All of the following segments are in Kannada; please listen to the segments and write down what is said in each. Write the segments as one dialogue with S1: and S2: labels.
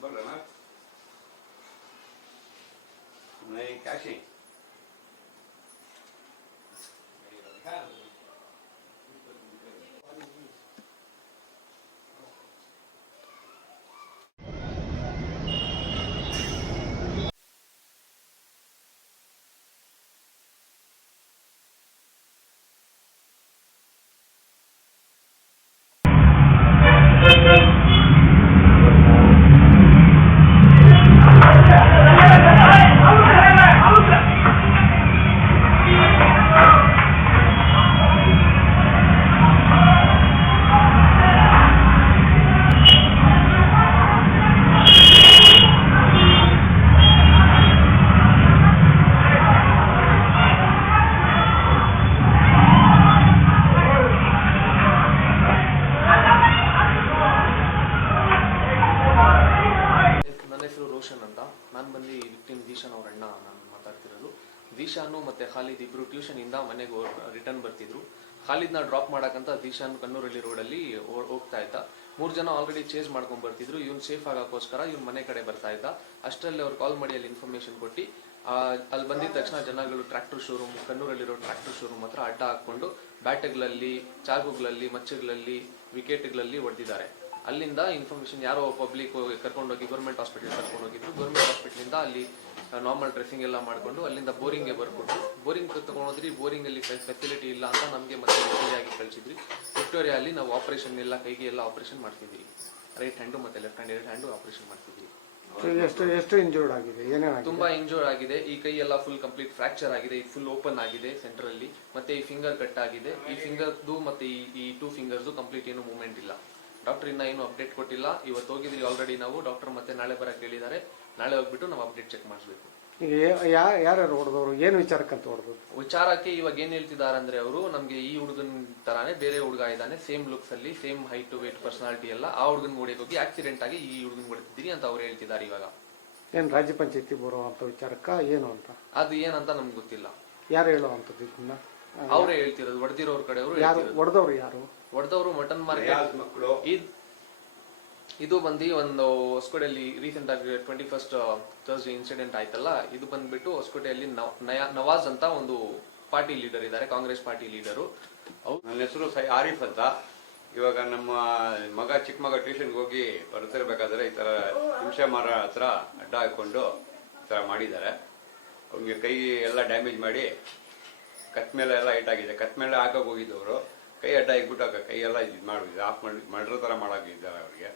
S1: बघ ना नाही कॅशिंग ಅಣ್ಣ ನಾನು ಮಾತಾಡ್ತಿರೋದು. ದೀಶಾನು ಮತ್ತೆ ಖಾಲಿದ್ ಇಬ್ರು ಟ್ಯೂಷನ್ ಇಂದ ಮನೆಗೆ ರಿಟರ್ನ್ ಬರ್ತಿದ್ರು. ಖಾಲಿದ್ನ ಡ್ರಾಪ್ ಮಾಡಕ್ಕಂತ ದೀಶಾನ್ ಕಣ್ಣೂರಲ್ಲಿ ರೋಡಲ್ಲಿ ಹೋಗ್ತಾ ಇದ್ದ. ಮೂರು ಜನ ಆಲ್ರೆಡಿ ಚೇಂಜ್ ಮಾಡ್ಕೊಂಡ್ ಬರ್ತಿದ್ರು. ಇವ್ನು ಸೇಫ್ ಆಗೋಕ್ಕೋಸ್ಕರ ಇವ್ನ ಮನೆ ಕಡೆ ಬರ್ತಾ ಇದ್ದ. ಅಷ್ಟರಲ್ಲಿ ಅವ್ರು ಕಾಲ್ ಮಾಡಿ ಅಲ್ಲಿ ಇನ್ಫಾರ್ಮೇಶನ್ ಕೊಟ್ಟು ಅಲ್ಲಿ ಬಂದಿದ ತಕ್ಷಣ ಜನಗಳು ಟ್ರ್ಯಾಕ್ಟರ್ ಶೋರೂಮ್ ಕಣ್ಣೂರಲ್ಲಿರೋ ಟ್ರ್ಯಾಕ್ಟರ್ ಶೋರೂಮ್ ಹತ್ರ ಅಡ್ಡ ಹಾಕೊಂಡು ಬ್ಯಾಟ್ಗಳಲ್ಲಿ ಚಾಕುಗಳಲ್ಲಿ ಮಚ್ಚಗಳಲ್ಲಿ ವಿಕೆಟ್ಗಳಲ್ಲಿ ಹೊಡೆದಿದ್ದಾರೆ. ಅಲ್ಲಿಂದ ಇನ್ಫಾರ್ಮೇಶನ್ ಯಾರೋ ಪಬ್ಲಿಕ್ ಕರ್ಕೊಂಡೋಗಿ ಗೌರ್ಮೆಂಟ್ ಹಾಸ್ಪಿಟಲ್ ಕರ್ಕೊಂಡು ಹೋಗಿದ್ರು. ಗೌರ್ಮೆಂಟ್ ಹಾಸ್ಪಿಟ್ಲಿಂದ ಅಲ್ಲಿ ನಾರ್ಮಲ್ ಡ್ರೆಸ್ಸಿಂಗ್ ಎಲ್ಲ ಮಾಡ್ಕೊಂಡು ಅಲ್ಲಿಂದ ಬೋರಿಂಗ್ಗೆ ಬರ್ಕೊಟ್ಟು ಬೋರಿಂಗ್ ತಗೊಂಡೋದ್ರಿ ಬೋರಿಂಗ್ ಅಲ್ಲಿ ಫೆಸಿಲಿಟಿ ಇಲ್ಲ ಅಂತ ನಮಗೆ ಮತ್ತೆ ವಿಕ್ಟೋರಿಯಾಗಿ ಕಳಿಸಿದ್ರಿ. ವಿಕ್ಟೋರಿಯಲ್ಲಿ ನಾವು ಆಪರೇಷನ್ ಎಲ್ಲ ಕೈಗೆ ಎಲ್ಲ ಆಪರೇಷನ್ ಮಾಡ್ತಿದ್ವಿ. ರೈಟ್ ಹ್ಯಾಂಡು ಮತ್ತೆ ಲೆಫ್ಟ್ ಹ್ಯಾಂಡ್ ಎರಡು ಹ್ಯಾಂಡು ಆಪರೇಷನ್ ಮಾಡ್ತಿದ್ವಿ.
S2: ಎಷ್ಟು ಎಷ್ಟು ಇಂಜೂರ್ಡ್ ಆಗಿದೆ? ಏನೇನಾಗಿದೆ?
S1: ತುಂಬಾ ಇಂಜೋರ್ಡ್ ಆಗಿದೆ. ಈ ಕೈ ಎಲ್ಲ ಫುಲ್ ಕಂಪ್ಲೀಟ್ ಫ್ರಾಕ್ಚರ್ ಆಗಿದೆ. ಈ ಫುಲ್ ಓಪನ್ ಆಗಿದೆ ಸೆಂಟರ್ ಅಲ್ಲಿ. ಮತ್ತೆ ಈ ಫಿಂಗರ್ ಕಟ್ ಆಗಿದೆ. ಈ ಫಿಂಗರ್ದು ಮತ್ತೆ ಈ ಈ ಟೂ ಫಿಂಗರ್ಸ್ ಕಂಪ್ಲೀಟ್ ಏನು ಮೂವ್ಮೆಂಟ್ ಇಲ್ಲ. ಡಾಕ್ಟರ್ ಇನ್ನ ಏನು ಅಪ್ಡೇಟ್ ಕೊಟ್ಟಿಲ್ಲ. ಇವತ್ತು ಹೋಗಿದ್ರಿ ಆಲ್ರೆಡಿ ನಾವು. ಡಾಕ್ಟರ್ ಮತ್ತೆ ನಾಳೆ ಬರಕ್ಕೆ ಹೇಳಿದ್ದಾರೆ. ನಾಳೆ ಹೋಗ್ಬಿಟ್ಟು ನಾವು ಅಪ್ಡೇಟ್ ಚೆಕ್ ಮಾಡಿಸ್ಬೇಕು.
S2: ಈಗ ಯಾರ್ಯಾರು ಹೊಡೆದವರು? ಏನು ವಿಚಾರಕ್ಕಂತ ಹೊಡೆದದ್ದು
S1: ವಿಚಾರಕ್ಕೆ ಇವಾಗ ಏನ್ ಹೇಳ್ತಿದ್ದಾರೆ ಅಂದ್ರೆ ಅವರು ನಮ್ಗೆ ಈ ಹುಡುಗನ ತರಾನೇ ಬೇರೆ ಹುಡುಗ ಇದ್ದಾನೆ. ಸೇಮ್ ಲುಕ್ಸ್ ಅಲ್ಲಿ ಸೇಮ್ ಹೈಟ್ ವೇಟ್ ಪರ್ಸನಾಲಿಟಿ ಎಲ್ಲ ಆ ಹುಡುಗನ್ ಹೊಡಿಯೋಕೆ ಹೋಗಿ ಆಕ್ಸಿಡೆಂಟ್ ಆಗಿ ಈ ಹುಡುಗನ್ ಹೊಡಿತಿದ್ದೀನಿ ಅಂತ ಅವ್ರು ಹೇಳ್ತಿದ್ದಾರೆ ಇವಾಗ.
S2: ಏನು ರಾಜ್ಯ ಪಂಚಾಯತಿ ಬರುವಂತ ವಿಚಾರಕ್ಕ? ಏನು ಅಂತ?
S1: ಅದು ಏನಂತ ನಮ್ಗೆ ಗೊತ್ತಿಲ್ಲ.
S2: ಯಾರು ಹೇಳುವಂಥದ್ದು ಇದನ್ನ?
S1: ಅವರೇ ಹೇಳ್ತಿರೋದು ಹೊಡೆದಿರೋರ್ ಕಡೆಯವರು
S2: ಯಾರು? ಹೊಡೆದವ್ರು ಯಾರು?
S1: ಹೊಡೆದವರು ಮಟನ್ ಮಾರ್ಕೆಟ್.
S3: ಮಕ್ಕಳು.
S1: ಇದ್ ಇದು ಬಂದು ಒಂದು ಹೊಸಕೋಟೆಯಲ್ಲಿ ರೀಸೆಂಟ್ ಆಗಿ ಟ್ವೆಂಟಿ ಫಸ್ಟ್ ಥರ್ಸ್ಡೇ ಇನ್ಸಿಡೆಂಟ್ ಆಯ್ತಲ್ಲ ಇದು ಬಂದ್ಬಿಟ್ಟು ಹೊಸಕೋಟೆಯಲ್ಲಿ ನವಾಜ್ ಅಂತ ಒಂದು ಪಾರ್ಟಿ ಲೀಡರ್ ಇದ್ದಾರೆ ಕಾಂಗ್ರೆಸ್ ಪಾರ್ಟಿ ಲೀಡರು ಅವ್ರು
S3: ನನ್ನ ಹೆಸರು ಸೈ ಆರಿಫ್ ಅಂತ. ಇವಾಗ ನಮ್ಮ ಮಗ ಚಿಕ್ಕ ಮಗ ಟ್ಯೂಷನ್ಗೆ ಹೋಗಿ ಬರ್ತಿರ್ಬೇಕಾದ್ರೆ ಈ ತರ ಹಿಂಸೆ ಮರ ಹತ್ರ ಅಡ್ಡ ಹಾಕೊಂಡು ಈ ತರ ಮಾಡಿದ್ದಾರೆ. ಅವ್ನಿಗೆ ಕೈ ಎಲ್ಲ ಡ್ಯಾಮೇಜ್ ಮಾಡಿ ಕತ್ ಮೇಲೆ ಎಲ್ಲ ಆಗಿದೆ. ಕತ್ ಮೇಲೆ ಹಾಕಕ್ಕೆ ಹೋಗಿದ್ದವರು ಕೈ ಅಡ್ಡ ಇಟ್ಬಿಟ್ಟು ಆಗ ಕೈ ಎಲ್ಲ ಇದು ಮಾಡಿದ್ರು ಆಫ್ ಮಾಡಿ ಮಡ್ರ ಥರ ಮಾಡಾಕಿದ್ದಾರೆ ಅವ್ರಿಗೆ.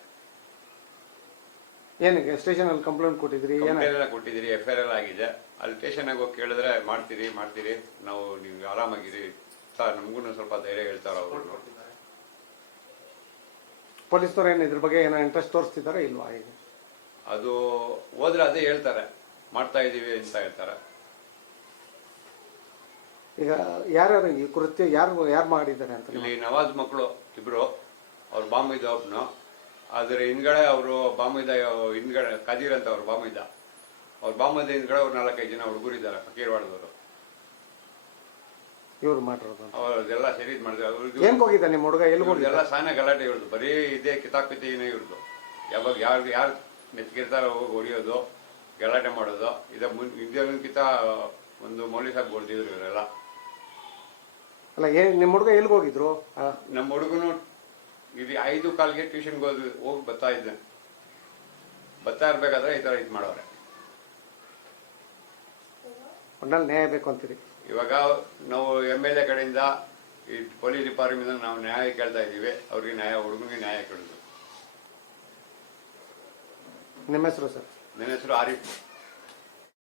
S2: ಏನಕ್ಕೆ? ಸ್ಟೇಷನಲ್ಲಿ ಕಂಪ್ಲೇಂಟ್ ಕೊಟ್ಟಿದ್ರಿ ಏನೆಲ್ಲ
S3: ಕಂಪ್ಲೇಂಟ್ ಎಲ್ಲ ಕೊಟ್ಟಿದ್ದೀರಿ ಎಫ್ ಐ ಆರ್ ಎಲ್ಲ ಆಗಿದೆ. ಅಲ್ಲಿ ಸ್ಟೇಷನ್ಗೆ ಹೋಗಿ ಕೇಳಿದ್ರೆ ಮಾಡ್ತೀರಿ ಮಾಡ್ತೀರಿ ನಾವು ನೀವು ಆರಾಮಾಗಿರಿ. ಸರ್ ನಮಗೂ ಸ್ವಲ್ಪ ಧೈರ್ಯ ಹೇಳ್ತಾರೆ ಅವರು.
S2: ಪೊಲೀಸ್ನವ್ರು ಏನು ಇದ್ರ ಬಗ್ಗೆ ಏನೋ ಇಂಟ್ರೆಸ್ಟ್ ತೋರಿಸ್ತಿದ್ದಾರೆ ಇಲ್ವಾ ಈಗ?
S3: ಅದು ಹೋದ್ರೆ ಅದೇ ಹೇಳ್ತಾರೆ. ಮಾಡ್ತಾ ಇದೀವಿ ಅಂತ ಹೇಳ್ತಾರೆ.
S2: ಈಗ ಯಾರ್ಯಾರು ಈ ಕೃತ್ಯ ಯಾರು ಯಾರು ಮಾಡಿದ್ದಾರೆ ಅಂತ
S3: ಇಲ್ಲಿ ನವಾಜ್ ಮಕ್ಕಳು ಇಬ್ರು ಅವ್ರ ಬಾಮಿದ ಒಬ್ನು. ಆದ್ರೆ ಹಿಂದ್ಗಡೆ ಅವರು ಬಾಮಿದ ಹಿಂದ್ಗಡೆ ಕದೀರ್ ಅಂತ ಅವ್ರ ಬಾಮಿದ ಅವ್ರ ಇದ್ದ ಹಿಂದ್ಗಡೆ ಅವ್ರು ನಾಲ್ಕೈದು ಜನ ಹುಡುಗರಿದ್ದಾರೆ ಫಕೀರ್ವಾಡದವರು
S2: ಇವ್ರು ಮಾಡಿರೋದು
S3: ಅವ್ರದ್ದೆಲ್ಲ ಸರಿ ಇದು ಮಾಡಿದ್ರು. ಅವ್ರಿಗೆ
S2: ಏನ್ಗೆ ಹೋಗಿದ್ದ ನಿಮ್ಮ ಹುಡುಗ? ಎಲ್ಲಿ ಹೋಗಿದ್ದ?
S3: ಎಲ್ಲ ಸಾನ ಗಲಾಟೆ ಇವ್ರದ್ದು ಬರೀ ಇದೇ ಕಿತಾಪಿತಿನೇ ಇವ್ರದ್ದು ಯಾವಾಗ ಯಾರು ಯಾರು ಮೆಚ್ಚಿರ್ತಾರೋ ಹೋಗಿ ಹೊಡಿಯೋದು ಗಲಾಟೆ ಮಾಡೋದು. ಇದ ಮುಂದೆ ಹಿಂದೆ ಒಂದು ಮೌಲ್ಯ ಸಾಹೇಬ್ ಹೊಡೆದಿದ್ರು ಇವರೆಲ್ಲ.
S2: ಅಲ್ಲ ಏ ನಿಮ್ಮ ಹುಡುಗ ಎಲ್ಲಿಗೆ ಹೋಗಿದ್ರು?
S3: ನಮ್ಮ ಹುಡುಗನು ಇಲ್ಲಿ ಐದು ಕಾಲ್ಗೆ ಟ್ಯೂಷನ್ಗೆ ಹೋಗಿ ಹೋಗಿ ಬರ್ತಾ ಇದ್ದೆ. ಬರ್ತಾ ಇರ್ಬೇಕಾದ್ರೆ ಈ ಥರ ಇದು ಮಾಡೋರೆ.
S2: ಒಟ್ನಲ್ಲಿ ನ್ಯಾಯ ಬೇಕು ಅಂತೀರಿ.
S3: ಇವಾಗ ನಾವು ಎಂ ಎಲ್ ಎ ಕಡೆಯಿಂದ ಈ ಪೊಲೀಸ್ ಡಿಪಾರ್ಟ್ಮೆಂಟ್ ನಾವು ನ್ಯಾಯ ಕೇಳ್ತಾ ಇದ್ದೀವಿ. ಅವ್ರಿಗೆ ನ್ಯಾಯ ಹುಡುಗನಿಗೆ ನ್ಯಾಯ ಕೇಳಿದ್ರು
S2: ನಿಮ್ಮ ಹೆಸರು ಸರ್?
S3: ನನ್ನ ಹೆಸರು ಆರಿಫ್.